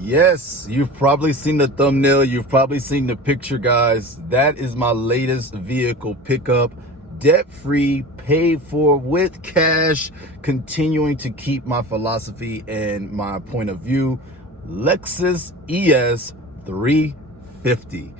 Yes, you've probably seen the thumbnail. You've probably seen the picture, guys. That is my latest vehicle pickup. Debt-free, paid for with cash, continuing to keep my philosophy and my point of view. Lexus ES 350,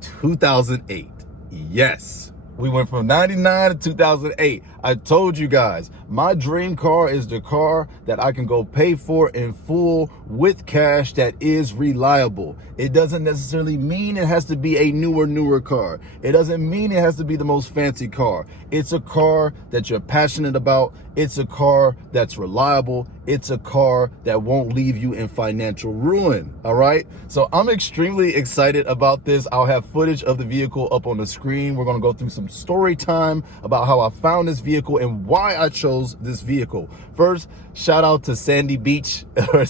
2008. Yes. We went from 99 to 2008. I told you guys, my dream car is the car that I can go pay for in full with cash that is reliable. It doesn't necessarily mean it has to be a newer car. It doesn't mean it has to be the most fancy car. It's a car that you're passionate about. It's a car that's reliable. It's a car that won't leave you in financial ruin, all right? So I'm extremely excited about this. I'll have footage of the vehicle up on the screen. We're gonna go through some story time about how I found this vehicle and why I chose this vehicle. First, shout out to Sandy Beach. I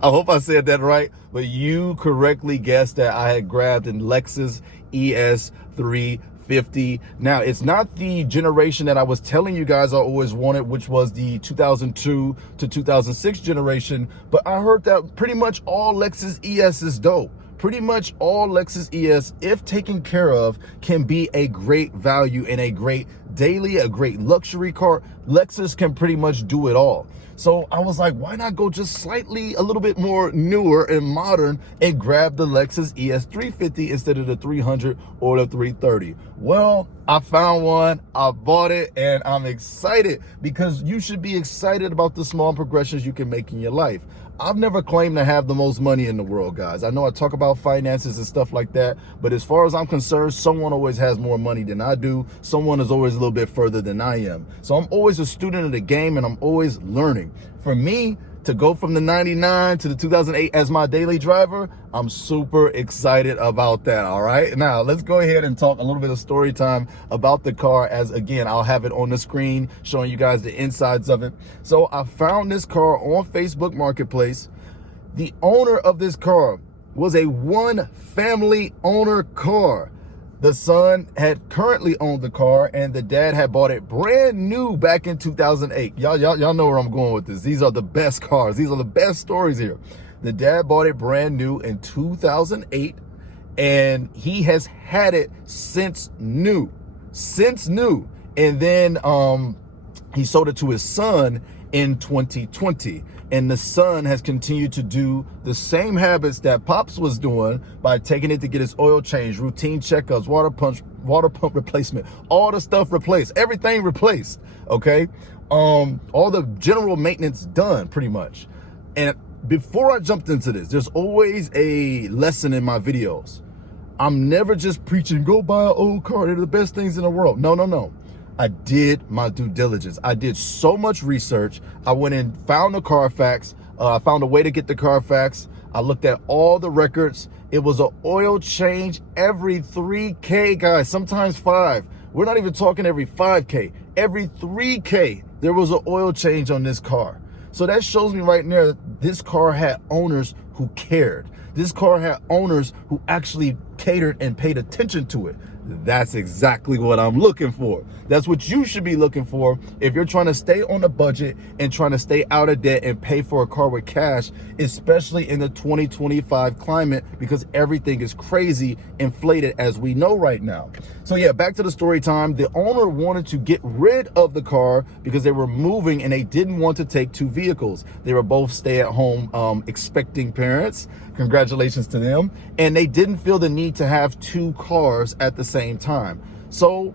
hope I said that right, but you correctly guessed that I had grabbed an Lexus ES 350. Now, it's not the generation that I was telling you guys I always wanted, which was the 2002 to 2006 generation, but I heard that pretty much all Lexus ES is dope. Pretty much all Lexus ES, if taken care of, can be a great value and a great daily, a great luxury car. Lexus can pretty much do it all. So I was like, why not go just slightly a little bit more newer and modern and grab the Lexus ES 350 instead of the 300 or the 330? Well, I found one, I bought it, and I'm excited because you should be excited about the small progressions you can make in your life. I've never claimed to have the most money in the world, guys. I know I talk about finances and stuff like that, but as far as I'm concerned, someone always has more money than I do. Someone is always a little bit further than I am. So I'm always a student of the game and I'm always learning. For me, to go from the 99 to the 2008 as my daily driver, I'm super excited about that, all right? Now, let's go ahead and talk a little bit of story time about the car, as again, I'll have it on the screen showing you guys the insides of it. So I found this car on Facebook Marketplace. The owner of this car was a one family owner car. The son had currently owned the car and the dad had bought it brand new back in 2008. Y'all know where I'm going with this. These are the best cars. These are the best stories here. The dad bought it brand new in 2008 and he has had it since new. And then he sold it to his son in 2020. And the son has continued to do the same habits that Pops was doing by taking it to get his oil changed, routine checkups, water pump replacement, all the stuff replaced, everything replaced, okay? All the general maintenance done pretty much. And before I jumped into this, there's always a lesson in my videos. I'm never just preaching, go buy an old car, they're the best things in the world. No. I did my due diligence. I did so much research. I went and found the Carfax. I found a way to get the Carfax. I looked at all the records. It was an oil change every 3K, guys, sometimes 5. We're not even talking every 5K. Every 3K, there was an oil change on this car. So that shows me right there that this car had owners who cared. This car had owners who actually catered and paid attention to it. That's exactly what I'm looking for. That's what you should be looking for if you're trying to stay on a budget and trying to stay out of debt and pay for a car with cash, especially in the 2025 climate, because everything is crazy inflated as we know right now. So yeah, back to the story time. The owner wanted to get rid of the car because they were moving and they didn't want to take two vehicles. They were both stay-at-home expecting parents. Congratulations to them. And they didn't feel the need to have two cars at the same time. So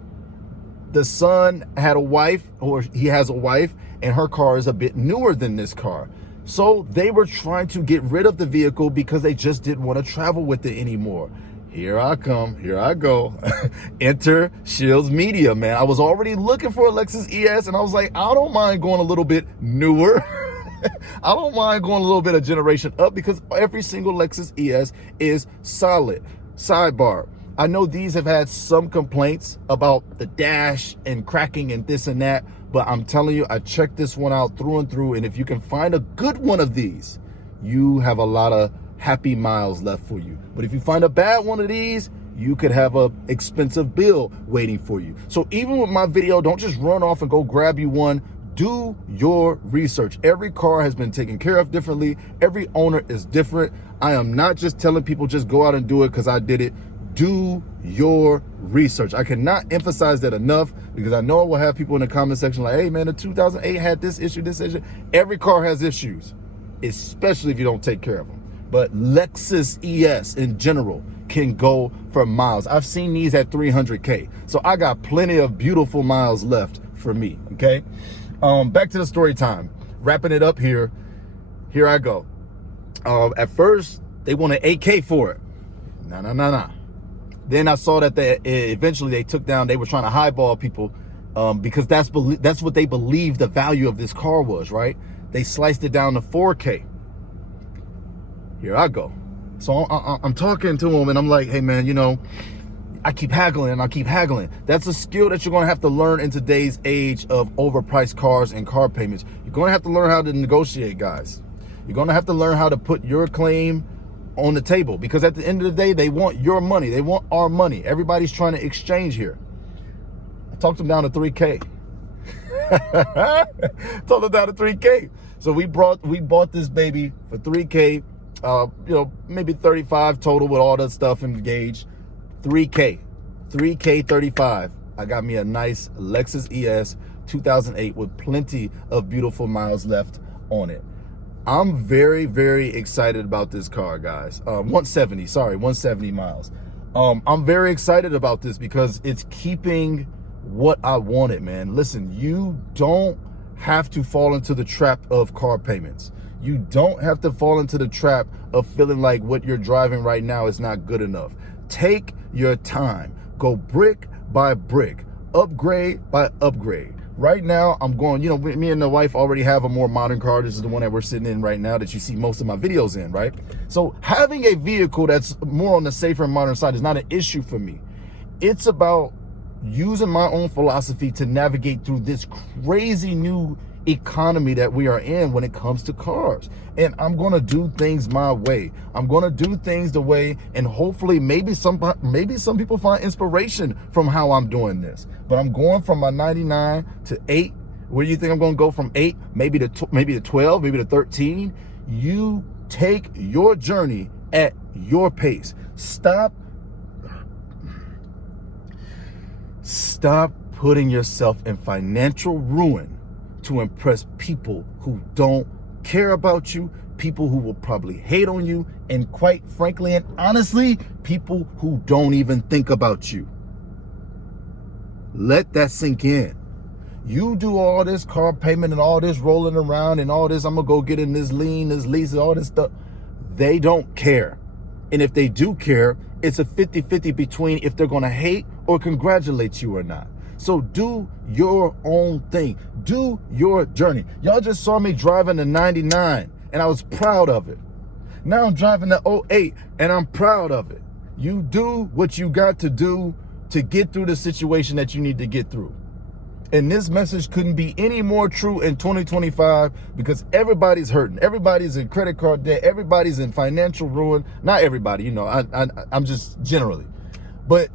the son had a wife, or he has a wife, and her car is a bit newer than this car. So they were trying to get rid of the vehicle because they just didn't want to travel with it anymore. Here I come, here I go. Enter Shields Media, man. I was already looking for a Lexus ES and I was like, I don't mind going a little bit newer. I don't mind going a little bit of generation up because every single Lexus ES is solid. Sidebar, I know these have had some complaints about the dash and cracking and this and that, but I'm telling you, I checked this one out through and through, and if you can find a good one of these, you have a lot of happy miles left for you. But if you find a bad one of these, you could have a expensive bill waiting for you. So even with my video, don't just run off and go grab you one. Do your research. Every car has been taken care of differently. Every owner is different. I am not just telling people just go out and do it because I did it. Do your research. I cannot emphasize that enough, because I know I will have people in the comment section like, hey man, the 2008 had this issue, this issue. Every car has issues, especially if you don't take care of them. But Lexus ES in general can go for miles. I've seen these at 300K. So I got plenty of beautiful miles left for me, okay? Back to the story time. Wrapping it up here. Here I go. At first, they wanted 8K for it. Nah. Then I saw that eventually they took down, they were trying to highball people because that's what they believed the value of this car was, right? They sliced it down to 4K. Here I go. So I'm talking to him and I'm like, hey man, you know, I keep haggling and I keep haggling. That's a skill that you're gonna have to learn in today's age of overpriced cars and car payments. You're gonna have to learn how to negotiate, guys. You're gonna have to learn how to put your claim on the table, because at the end of the day, they want your money. They want our money. Everybody's trying to exchange here. I talked them down to 3K. Talked them down to 3K. So we bought this baby for 3K. You know, maybe 35 total with all that stuff engaged. 3K 35. I got me a nice Lexus ES 2008 with plenty of beautiful miles left on it. I'm very, very excited about this car, guys. 170 miles. I'm very excited about this because it's keeping what I wanted, man. Listen, you don't have to fall into the trap of car payments. You don't have to fall into the trap of feeling like what you're driving right now is not good enough. Take your time. Go brick by brick, upgrade by upgrade. Right now, I'm going, you know, me and the wife already have a more modern car. This is the one that we're sitting in right now that you see most of my videos in, right? So having a vehicle that's more on the safer and modern side is not an issue for me. It's about using my own philosophy to navigate through this crazy new economy that we are in when it comes to cars. And I'm going to do things my way. I'm going to do things the way, and hopefully maybe some people find inspiration from how I'm doing this. But I'm going from my 99 to 8. Where do you think I'm going to go from 8? Maybe to 12, maybe to 13. You take your journey at your pace. Stop putting yourself in financial ruin to impress people who don't care about you, people who will probably hate on you, and quite frankly and honestly, people who don't even think about you. Let that sink in. You do all this car payment and all this rolling around and all this, I'm gonna go get in this lien, this lease, all this stuff. They don't care. And if they do care, it's a 50-50 between if they're gonna hate or congratulate you or not. So do your own thing. Do your journey. Y'all just saw me driving the 99 and I was proud of it. Now I'm driving the 08 and I'm proud of it. You do what you got to do to get through the situation that you need to get through. And this message couldn't be any more true in 2025 because everybody's hurting. Everybody's in credit card debt. Everybody's in financial ruin. Not everybody, you know, I'm just generally. But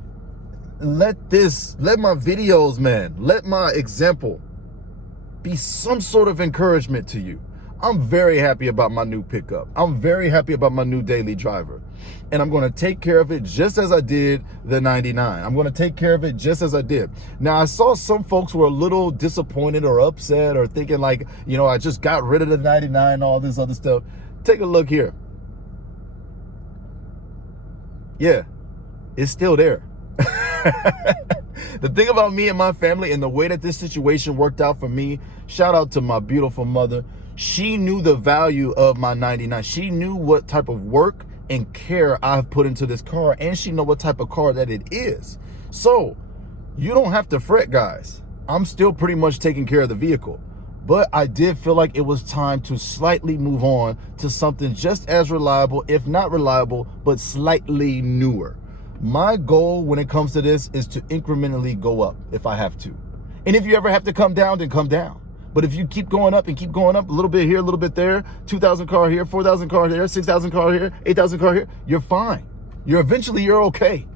let my videos, man, let my example be some sort of encouragement to you. I'm very happy about my new pickup. I'm very happy about my new daily driver. And I'm going to take care of it just as I did the 99. I'm going to take care of it just as I did. Now, I saw some folks were a little disappointed or upset or thinking like, you know, I just got rid of the 99 and all this other stuff. Take a look here. Yeah, it's still there. The thing about me and my family and the way that this situation worked out for me, shout out to my beautiful mother. She knew the value of my 99. She knew what type of work and care I've put into this car, and she know what type of car that it is. So you don't have to fret, guys. I'm still pretty much taking care of the vehicle, but I did feel like it was time to slightly move on to something just as reliable, if not reliable, but slightly newer. My goal when it comes to this is to incrementally go up if I have to. And if you ever have to come down, then come down. But if you keep going up and keep going up, a little bit here, a little bit there, 2,000 car here, 4,000 car there, 6,000 car here, 8,000 car here, you're fine. You're okay.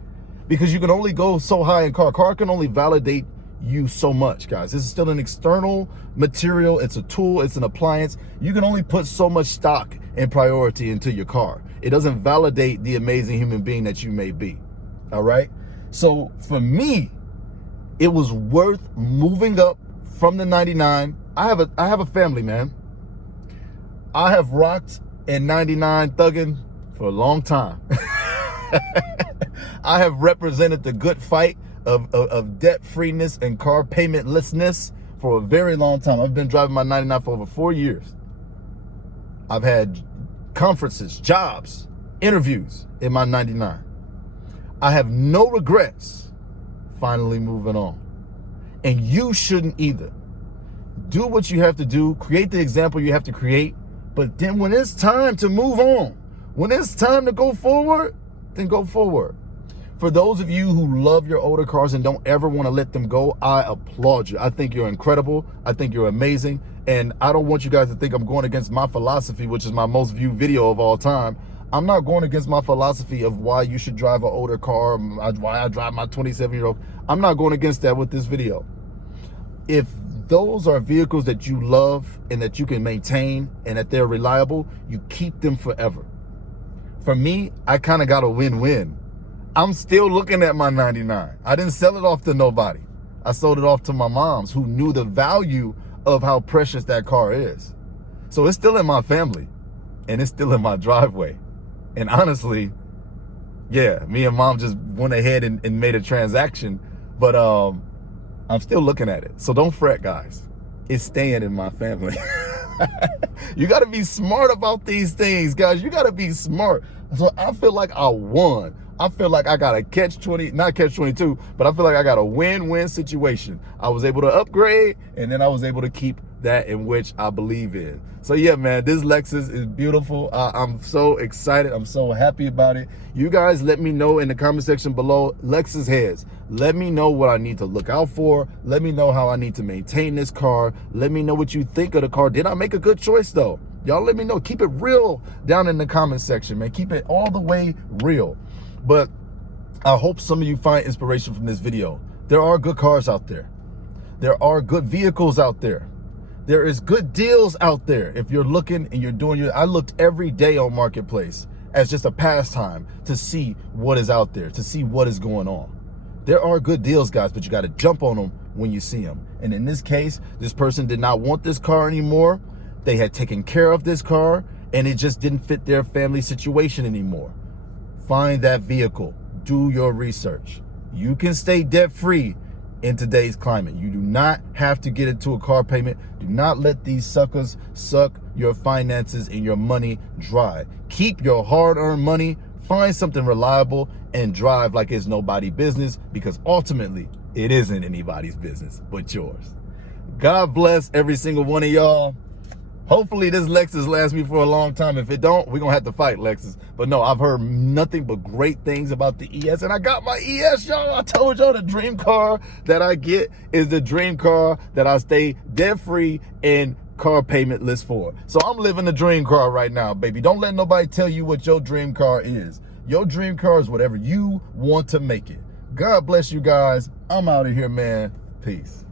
Because you can only go so high in car. Car can only validate you so much, guys. This is still an external material. It's a tool, it's an appliance. You can only put so much stock and priority into your car. It doesn't validate the amazing human being that you may be. All right. So for me, it was worth moving up from the 99. I have a family, man. I have rocked in 99 thugging for a long time. I have represented the good fight of debt freeness and car paymentlessness for a very long time. I've been driving my 99 for over 4 years. I've had conferences, jobs, interviews in my 99. I have no regrets finally moving on. And you shouldn't either. Do what you have to do, create the example you have to create, but then when it's time to move on, when it's time to go forward, then go forward. For those of you who love your older cars and don't ever want to let them go, I applaud you. I think you're incredible. I think you're amazing. And I don't want you guys to think I'm going against my philosophy, which is my most viewed video of all time. I'm not going against my philosophy of why you should drive an older car, why I drive my 27-year-old. I'm not going against that with this video. If those are vehicles that you love and that you can maintain and that they're reliable, you keep them forever. For me, I kind of got a win-win. I'm still looking at my 99. I didn't sell it off to nobody. I sold it off to my moms who knew the value of how precious that car is. So it's still in my family and it's still in my driveway. And honestly, yeah, me and mom just went ahead and made a transaction, but I'm still looking at it. So don't fret, guys. It's staying in my family. You got to be smart about these things, guys. You got to be smart. So I feel like I won. I feel like I got a not catch 22, but I feel like I got a win-win situation. I was able to upgrade, and then I was able to keep that in which I believe in. So yeah, man, this Lexus is beautiful. I'm so excited. I'm so happy about it. You guys let me know in the comment section below, Lexus heads. Let me know what I need to look out for. Let me know how I need to maintain this car. Let me know what you think of the car. Did I make a good choice though? Y'all let me know. Keep it real down in the comment section, man. Keep it all the way real. But I hope some of you find inspiration from this video. There are good cars out there. There are good vehicles out there. There is good deals out there. If you're looking and you're doing I looked every day on Marketplace as just a pastime to see what is out there, to see what is going on. There are good deals, guys, but you got to jump on them when you see them. And in this case, this person did not want this car anymore. They had taken care of this car and it just didn't fit their family situation anymore. Find that vehicle. Do your research. You can stay debt-free in today's climate. You do not have to get into a car payment. Do not let these suckers suck your finances and your money dry. Keep your hard-earned money. Find something reliable and drive like it's nobody's business, because ultimately it isn't anybody's business but yours. God bless every single one of y'all. Hopefully this Lexus lasts me for a long time. If it don't, we're going to have to fight, Lexus. But no, I've heard nothing but great things about the ES. And I got my ES, y'all. I told y'all the dream car that I get is the dream car that I stay debt-free and car paymentless for. So I'm living the dream car right now, baby. Don't let nobody tell you what your dream car is. Your dream car is whatever you want to make it. God bless you guys. I'm out of here, man. Peace.